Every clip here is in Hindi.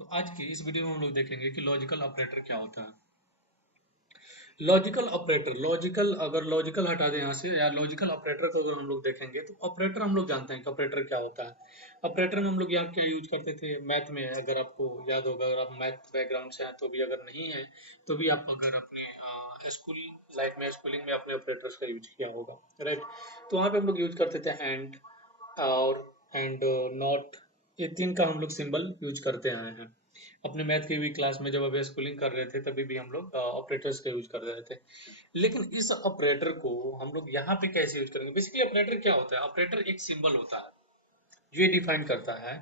तो आज की इस वीडियो में हम लोग देखेंगे कि लॉजिकल ऑपरेटर क्या होता है। लॉजिकल ऑपरेटर, लॉजिकल अगर लॉजिकल हटा दें यहाँ से या लॉजिकल ऑपरेटर को अगर हम लोग देखेंगे तो ऑपरेटर हम लोग जानते हैं कि ऑपरेटर क्या होता है। ऑपरेटर में हम लोग यहाँ क्या यूज करते थे मैथ में, अगर आपको याद होगा, अगर आप मैथ बैकग्राउंड से हैं तो भी, अगर नहीं है तो भी आप अगर अपने स्कूल लाइफ में, स्कूलिंग में अपने ऑपरेटर्स का यूज किया होगा, राइट। तो वहाँ पे हम लोग यूज करते थे एंड और एंड नॉट, ये तीन का हम लोग सिंबल यूज करते आए हैं। अपने मैथ की भी क्लास में जब अभी स्कूलिंग कर रहे थे तभी भी हम लोग ऑपरेटर्स का यूज कर रहे थे। लेकिन इस ऑपरेटर को हम लोग यहाँ पे कैसे यूज करेंगे? बेसिकली ऑपरेटर क्या होता है? ऑपरेटर एक सिंबल होता है जो ये डिफाइन करता है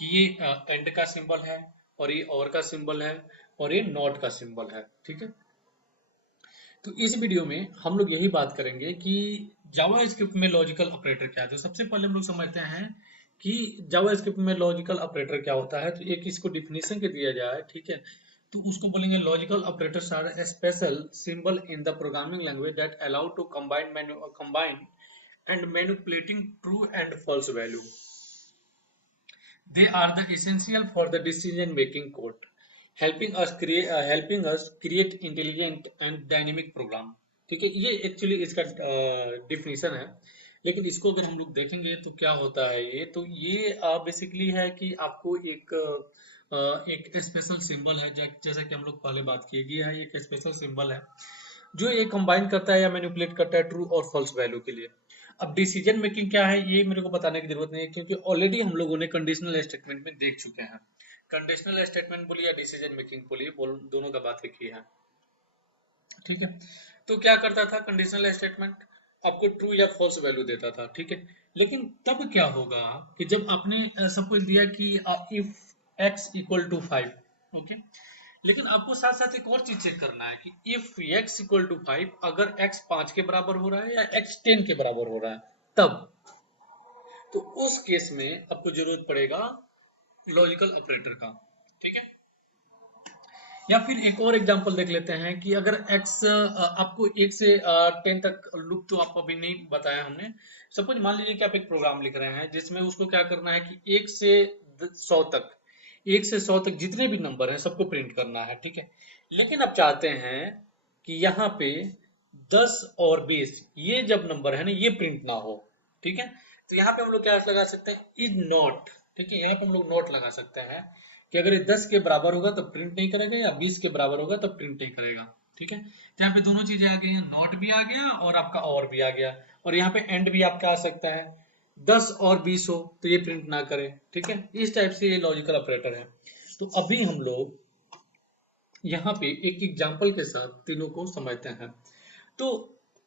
कि ये एंड का सिंबल है, और ये और का सिंबल है, और ये नॉट का सिंबल है, ठीक है। तो इस वीडियो में हम लोग यही बात करेंगे कि जावा स्क्रिप्ट में लॉजिकल ऑपरेटर क्या है। तो सबसे पहले हम लोग समझते हैं कि जावा स्क्रिप्ट में लॉजिकल ऑपरेटर क्या होता है। तो एक इसको डिफिनेशन के दिया जाए, ठीक है। तो उसको बोलेंगे logical operators are special symbol in the programming language that allow to combine and manipulating true and false value. They are the essential for the decision making code, helping us create intelligent and dynamic program। ठीक है, ये एक्चुअली इसका डिफिनीशन है। लेकिन इसको अगर हम लोग देखेंगे तो क्या होता है, ये तो ये बेसिकली है कि आपको एक स्पेशल सिंबल है, जैसा कि हम लोग पहले बात किए कि यह एक स्पेशल सिंबल है जो ये कंबाइन करता है या मैनिपुलेट करता है ट्रू और फॉल्स वैल्यू के लिए। अब डिसीजन मेकिंग क्या है ये मेरे को बताने की जरूरत नहीं है, क्योंकि ऑलरेडी हम लोगों ने कंडीशनल स्टेटमेंट में देख चुके हैं। कंडीशनल स्टेटमेंट बोलिए या डिसीजन मेकिंग बोलिए, दोनों का बात एक ही है, ठीक है। तो क्या करता था कंडीशनल स्टेटमेंट? आपको ट्रू या फॉल्स वैल्यू देता था, ठीक है। लेकिन तब क्या होगा कि जब आपने सपोज दिया कि if X equal to 5, okay. लेकिन आपको साथ साथ एक और चीज चेक करना है कि इफ x इक्वल टू 5, अगर x 5 के बराबर हो रहा है या x 10 के बराबर हो रहा है, तब तो उस केस में आपको जरूरत पड़ेगा लॉजिकल ऑपरेटर का, ठीक है। या फिर एक और एग्जांपल देख लेते हैं कि अगर x आपको 1 से 10 तक लूप, तो आपको अभी नहीं बताया हमने। सपोज मान लीजिए कि आप एक प्रोग्राम लिख रहे हैं जिसमें उसको क्या करना है कि 1 से 100 तक, 1 से 100 तक जितने भी नंबर हैं सबको प्रिंट करना है, ठीक है। लेकिन आप चाहते हैं कि यहाँ पे 10 और 20 ये जब नंबर है ना ये प्रिंट ना हो, ठीक है। तो यहाँ पे हम लोग क्या लगा सकते हैं, इज नॉट, ठीक है। यहाँ पे हम लोग नॉट लगा सकते हैं कि अगर ये 10 के बराबर होगा तो प्रिंट नहीं करेगा, या 20 के बराबर होगा तो प्रिंट नहीं करेगा, ठीक है। तो यहाँ पे दोनों चीजें आ गई हैं, नॉट भी आ गया और आपका और भी आ गया। और यहाँ पे एंड भी आपका आ सकता है, 10 और 20 हो तो ये प्रिंट ना करे, ठीक है। इस टाइप से ये लॉजिकल ऑपरेटर है। तो अभी हम लोग यहाँ पे एक एग्जाम्पल के साथ तीनों को समझते हैं। तो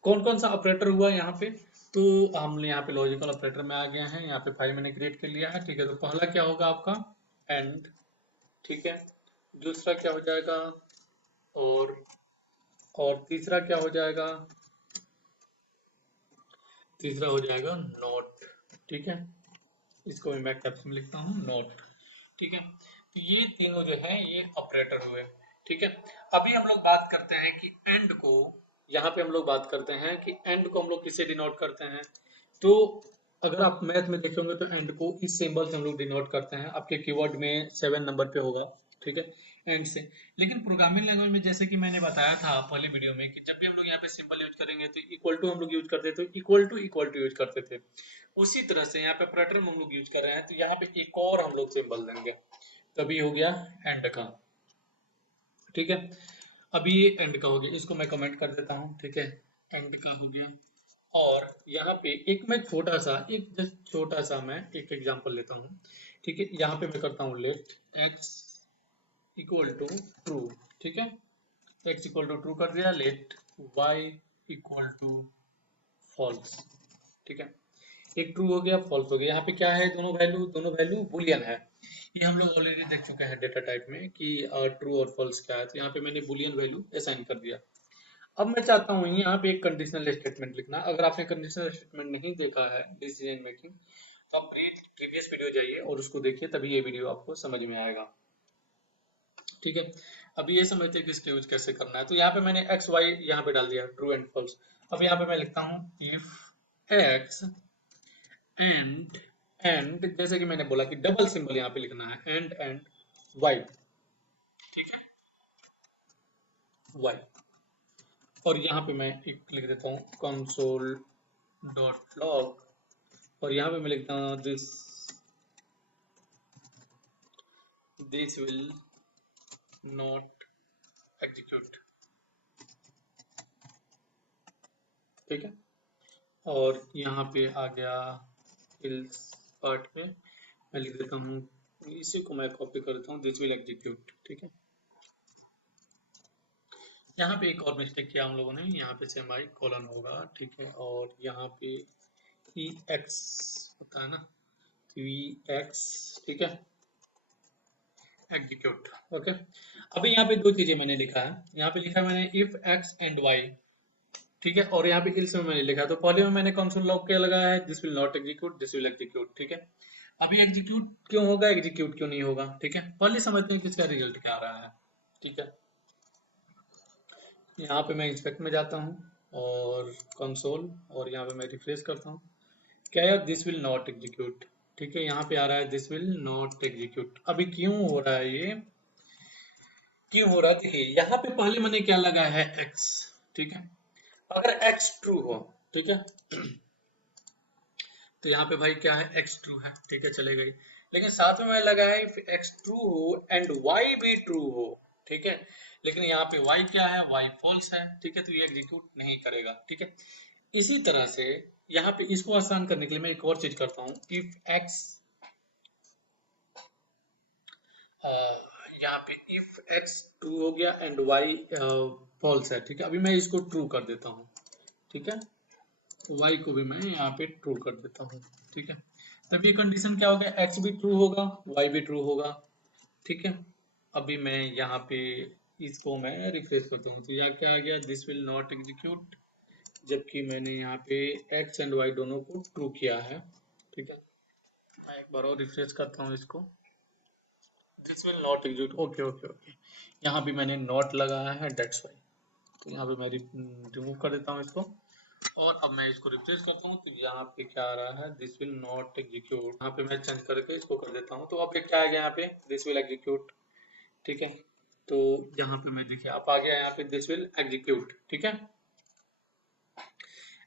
कौन कौन सा ऑपरेटर हुआ यहाँ पे? तो हम यहाँ पे लॉजिकल ऑपरेटर में आ गए हैं, यहाँ पे फाइल मैंने क्रिएट कर लिया है, ठीक है। तो पहला क्या होगा आपका एंड, ठीक है। दूसरा क्या हो जाएगा और तीसरा क्या हो जाएगा? तीसरा हो जाएगा नॉट, ठीक है। इसको मैं कैप्स में लिखता हूँ नॉट, ठीक है। तो ये तीनों जो है ये ऑपरेटर हुए, ठीक है। अभी हम लोग बात करते हैं कि एंड को, यहाँ पे हम लोग बात करते हैं कि एंड को हम लोग किससे डिनोट करते हैं। तो अगर आप मैथ में देखेंगे तो एंड को इस सिंबल से हम लोग डिनोट करते हैं, आपके कीवर्ड में 7 नंबर पे होगा, ठीक है, एंड से। लेकिन प्रोग्रामिंग लैंग्वेज में जैसे कि मैंने बताया था पहले वीडियो में कि जब भी हम लोग यहाँ पे सिंबल यूज करेंगे तो इक्वल टू हम लोग यूज करते थे, तो इक्वल टू यूज करते थे। उसी तरह से यहाँ पे ऑपरेटर हम लोग यूज कर रहे हैं, तो यहाँ पे एक और हम लोग सिंबल देंगे, तभी हो गया एंड का, ठीक है। अभी ये एंड का हो गया, इसको मैं कमेंट कर देता हूँ, ठीक है। एंड का हो गया। और यहाँ पे एक मैं छोटा सा, एक जस्ट छोटा सा मैं एक एग्जांपल लेता हूँ, ठीक है। यहाँ पे मैं करता हूँ let X equal to true, ठीक है। एक्स इक्वल टू ट्रू कर दिया, let Y equal to false, ठीक है। एक ट्रू हो गया, फॉल्स हो गया। यहाँ पे क्या है, दोनों वैल्यू बुलियन है। ये हम लोग ऑलरेडी देख चुके हैं डेटा टाइप में कि ट्रू और फॉल्स क्या है। तो यहाँ पे मैंने बुलियन वैल्यू असाइन कर दिया। अब मैं चाहता हूँ यहाँ पे एक कंडीशनल स्टेटमेंट लिखना। अगर आपने कंडीशनल स्टेटमेंट नहीं देखा है डिसीजन मेकिंग, तो आप प्रीवियस वीडियो जाइए और उसको देखिए, तभी ये वीडियो आपको समझ में आएगा, ठीक है। अभी ये समझते हैं कि इसका यूज कैसे करना है। तो यहाँ पे मैंने एक्स वाई यहाँ पे डाल दिया, ट्रू एंड फॉल्स। अब यहाँ पे मैं लिखता हूँ इफ एक्स एंड जैसे कि मैंने बोला कि डबल सिंबल यहाँ पे लिखना है, एंड वाई, ठीक है, वाई। और यहाँ पे मैं एक लिख देता हूँ कंसोल डॉट लॉग, और यहाँ पे मैं लिखता हूँ दिस विल नॉट एग्जीक्यूट, ठीक है। और यहाँ पे आ गया इल्स पार्ट में मैं लिख देता हूँ, इसी को मैं कॉपी कर देता हूँ, दिस विल एग्जीक्यूट, ठीक है। यहाँ पे एक और मिस्टेक किया हम लोगों ने, यहाँ पे सेमी कोलन होगा, ठीक है, और यहाँ पे ई एक्स होता है ना, तो ई एक्स, ठीक है, एग्जीक्यूट, ओके। अभी यहाँ पे दो चीजें मैंने लिखा है, यहाँ पे लिखा है मैंने इफ एक्स एंड वाई, ठीक है, और यहाँ पे इल्स में मैंने लिखा है, तो पहले में मैंने कंसोल लॉग क्या लगाया है, this will not execute, this will execute, ठीक है। अभी एग्जीक्यूट क्यों होगा, एग्जीक्यूट क्यों नहीं होगा, ठीक है, पहले समझते हैं कि इसका रिजल्ट क्या आ रहा है, ठीक है। यहाँ पे मैं इंस्पेक्ट में जाता हूँ और कंसोल, और यहाँ पे मैं रिफ्रेश करता हूँ, क्या यार दिस विल नॉट एग्जीक्यूट, ठीक है, यहाँ पे आ रहा है दिस विल नॉट एग्जीक्यूट। अभी क्यों हो रहा है ये, क्यों हो रहा है, देखिए यहाँ पे पहले मैंने क्या लगाया है एक्स, ठीक है, अगर एक्स ट्रू हो, ठीक है, तो यहाँ पे भाई क्या है, एक्स ट्रू है, ठीक है, चले गई। लेकिन साथ में मैं लगा है इफ एक्स ट्रू हो एंड वाई भी ट्रू हो, ठीक है, लेकिन यहाँ पे वाई क्या है, वाई फॉल्स है, ठीक है, तो ये एग्जीक्यूट नहीं करेगा, ठीक है। इसी तरह से यहाँ पे इसको आसान करने के लिए मैं एक और चीज करता हूँ, इफ एक्स, यहाँ पे इफ एक्स ट्रू हो गया एंड वाई फॉल्स है, ठीक है, अभी मैं इसको ट्रू कर देता हूँ, ठीक है, y को भी मैं यहाँ पे ट्रू कर देता हूँ, ठीक है। तब ये कंडीशन क्या होगा, x भी ट्रू होगा, y भी ट्रू होगा, ठीक है। अभी मैं यहाँ पे इसको मैं रिफ्रेश करता हूँ, तो यहाँ क्या आ गया, दिस विल नॉट एग्जीक्यूट, जबकि मैंने यहाँ पे x एंड y दोनों को ट्रू किया है, ठीक है। मैं एक बार और रिफ्रेश करता हूँ इसको, this will not execute, okay okay okay, यहाँ भी मैंने नॉट लगाया है, डेट्स वाई, तो यहाँ पे मैं रिमूव कर देता हूँ इसको, और अब मैं इसको रिफ्रेश करता हूँ, तो यहाँ पे क्या आ रहा है, दिस विल नॉट एग्जीक्यूट, यहाँ पे मैं चेंज करके इसको कर देता हूँ, तो अब ये क्या आ गया यहाँ पे, दिस विल एग्जीक्यूट, ठीक है। तो यहाँ पे मैं देखिए आप आ गया यहाँ पे दिस विल एग्जीक्यूट, ठीक है।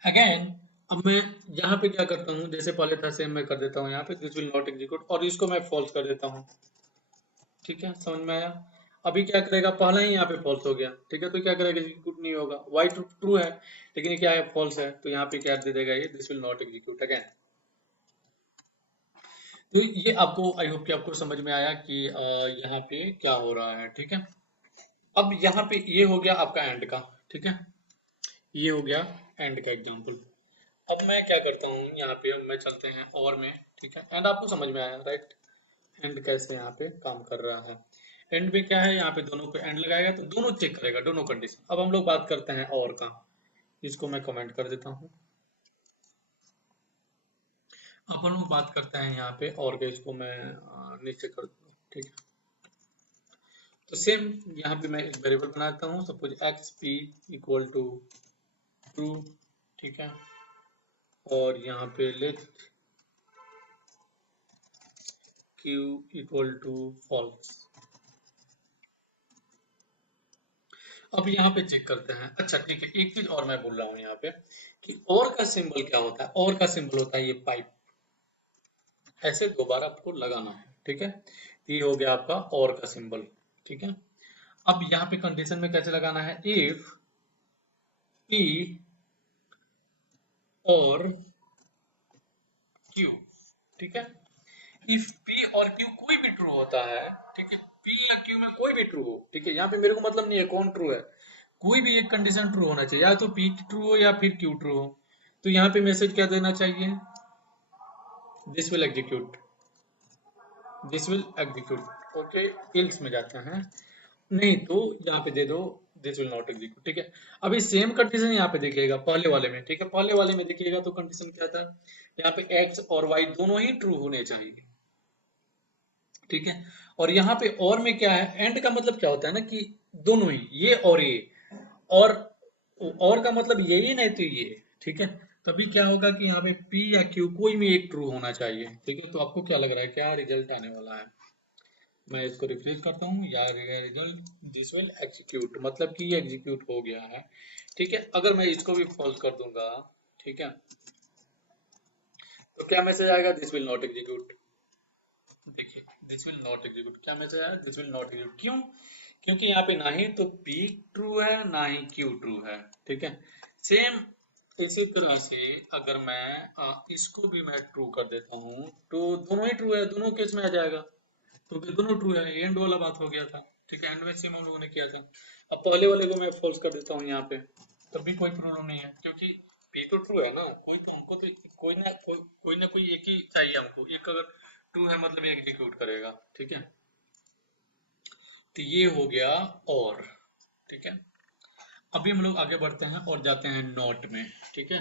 अगेन अब मैं यहाँ पे क्या करता हूँ, जैसे पहले था सेम मैं कर देता हूँ यहाँ पे दिस विल नॉट एग्जीक्यूट, और इसको मैं फॉल्स कर देता हूँ, ठीक है, समझ में आया। अभी क्या करेगा, पहला ही यहाँ पे फॉल्स हो गया, ठीक है, तो क्या करेगा, एग्जीक्यूट नहीं होगा, वाई ट्रू है, लेकिन ये क्या है, फॉल्स है, तो यहाँ पे क्या दे देगा, ये this will not execute again. तो ये आपको, आई होप कि आपको समझ में आया कि यहाँ पे क्या हो रहा है, ठीक है। अब यहाँ पे ये हो गया आपका एंड का, ठीक है, ये हो गया एंड का एग्जांपल। अब मैं क्या करता हूँ यहाँ पे, अब मैं चलते हैं और में, ठीक है, एंड आपको समझ में आया राइट, एंड कैसे यहाँ पे काम कर रहा है। एंड में क्या है, यहाँ पे दोनों पे एंड लगाएगा तो दोनों चेक करेगा, दोनों कंडीशन। अब हम लोग बात करते हैं और का, इसको मैं कमेंट कर देता हूँ। अब हम लोग बात करते हैं यहाँ पे और के, इसको मैं नीचे कर दूँ, ठीक है। तो सेम यहाँ पे मैं एक वेरिएबल बनाता हूँ, suppose X P equal to true, ठीक है, और यहाँ पे let Q equal to false. अब यहाँ पे चेक करते हैं, अच्छा ठीक है, एक चीज और मैं बोल रहा हूँ यहाँ पे कि और का सिंबल क्या होता है, और का सिंबल होता है ये पाइप, ऐसे दोबारा आपको लगाना है, ठीक है। ये हो गया आपका और का सिंबल, ठीक है। अब यहाँ पे कंडीशन में कैसे लगाना है, इफ पी और क्यू, ठीक है, इफ पी और क्यू कोई भी ट्रू होता है, ठीक है, पी या क्यू में कोई भी ट्रू हो, ठीक है, यहाँ पे मेरे को मतलब नहीं है कौन ट्रू है, कोई भी एक कंडीशन ट्रू होना चाहिए, या तो पी ट्रू हो या फिर क्यू ट्रू हो, तो यहाँ पे मैसेज क्या देना चाहिए, this will execute, this will execute, okay. Ills में जाते हैं, नहीं तो यहाँ पे दे दो दिस विल नॉट एग्जीक्यूट, ठीक है। अभी सेम कंडीशन यहाँ पे देखिएगा पहले वाले में, ठीक है, पहले वाले में देखिएगा तो कंडीशन क्या था, यहाँ पे एक्स और वाई दोनों ही ट्रू होने चाहिए, ठीक है। और यहाँ पे और में क्या है, एंड का मतलब क्या होता है ना कि दोनों ही, ये और ये, और का मतलब यही नहीं तो ये, ठीक है। तभी क्या होगा कि यहाँ पे P या Q कोई भी एक ट्रू होना चाहिए, ठीक है। तो आपको क्या लग रहा है, क्या रिजल्ट आने वाला है, मैं इसको रिफ्रेश करता हूँ यार, रिजल्ट दिस विल एग्जीक्यूट, मतलब कि ये एग्जीक्यूट हो गया है। ठीक है, अगर मैं इसको भी फॉल्स कर दूंगा, ठीक है, तो क्या मैसेज आएगा? This will not execute. देखिए, दिस विल नॉट एग्जीक्यूट, क्या मैसेज आया? This will not execute. क्यों? क्योंकि यहाँ पे ना ही तो पी ट्रू है ना ही क्यू ट्रू है। ठीक है, सेम इसी तरह से अगर मैं इसको भी मैं ट्रू कर देता हूँ तो दोनों ही ट्रू है, दोनों केस में आ जाएगा, क्योंकि दोनों ट्रू है। एंड वाला बात हो गया था। ठीक है, एंड में सेम हम लोगों ने किया था। अब पहले वाले को मैं फॉल्स कर देता हूँ यहाँ पे, तब भी कोई प्रॉब्लम नहीं है, क्योंकि पी तो ट्रू है ना। कोई तो हमको तो कोई ना कोई एक ही चाहिए हमको, एक अगर ट्रू है मतलब ये एग्जीक्यूट करेगा। ठीक है, तो ये हो गया। और ठीक है, अभी हम लोग आगे बढ़ते हैं और जाते हैं नॉट में। ठीक है,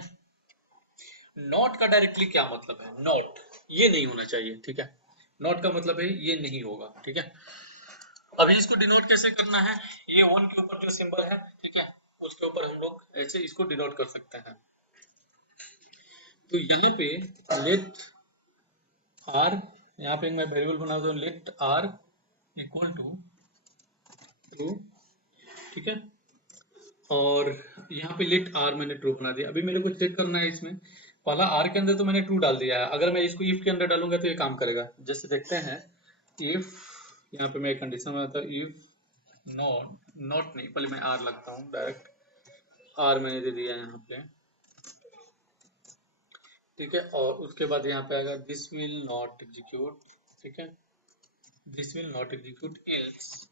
नॉट का डायरेक्टली क्या मतलब है? नॉट ये नहीं होना चाहिए। ठीक है, नॉट का मतलब है ये नहीं होगा। ठीक है, अभी इसको डिनोट कैसे करना है? ये वन के ऊपर जो सिंबल है, ठीक है, उसके ऊपर हम लोग ऐसे इसको डिनोट कर सकते हैं। तो यहाँ पे लेट आर, यहाँ पे मैं वेरिएबल बना दूं let R equal to true. ठीक है, और यहाँ पे लेट आर मैंने ट्रू बना दिया। अभी मेरे को चेक करना है इसमें, पहला आर के अंदर तो मैंने ट्रू डाल दिया है, अगर मैं इसको इफ के अंदर डालूंगा तो ये काम करेगा। जैसे देखते हैं, इफ, यहाँ पे मैं एक कंडीशन बनाता हूँ, इफ नॉट, नॉट नहीं, पहले मैं आर लगता हूँ डायरेक्ट, आर मैंने दे दिया यहाँ पे। ठीक है, और उसके बाद यहाँ पे आएगा दिस विल नॉट एग्जीक्यूट। ठीक है, this will not execute else,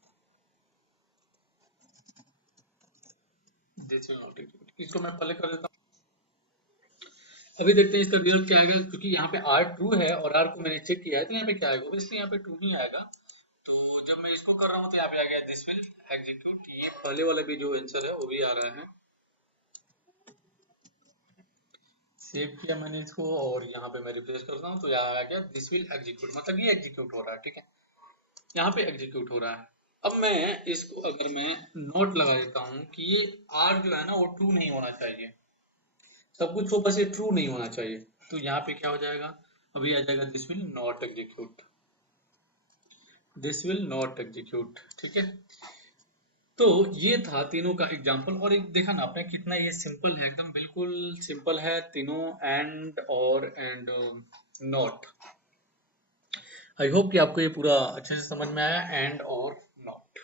this will not execute. इसको मैं पहले कर देता हूँ। अभी देखते हैं इसका रिजल्ट क्या आएगा, क्योंकि यहाँ पे आर ट्रू है और आर को मैंने चेक किया है, तो यहाँ पे क्या आएगा? ऑब्वियसली यहाँ पे ट्रू ही आएगा। तो जब मैं इसको कर रहा हूँ तो यहाँ पे आ गया दिस विल एग्जीक्यूट। ये पहले वाला भी जो आंसर है वो भी आ रहा है। सेव किया मैंने इसको और यहाँ पे मैं रिप्लेस करता हूँ तो यहाँ आ गया दिस विल एग्जीक्यूट, मतलब ये एग्जीक्यूट हो रहा है। ठीक है, यहाँ पे एग्जीक्यूट हो रहा है। अब मैं इसको अगर मैं नोट लगा देता हूँ कि ये आर जो है ना वो ट्रू नहीं होना चाहिए, सब कुछ हो बस ये ट्रू नहीं होना चाहिए, तो यहाँ पे क्या हो जाएगा? अभी आ जाएगा this will not execute, this will not execute. ठीक है, तो ये था तीनों का एग्जाम्पल। और एक देखा ना आपने कितना ये सिंपल है, एकदम बिल्कुल सिंपल है तीनों, एंड और एंड नॉट। आई होप कि आपको ये पूरा अच्छे से समझ में आया, एंड और नॉट।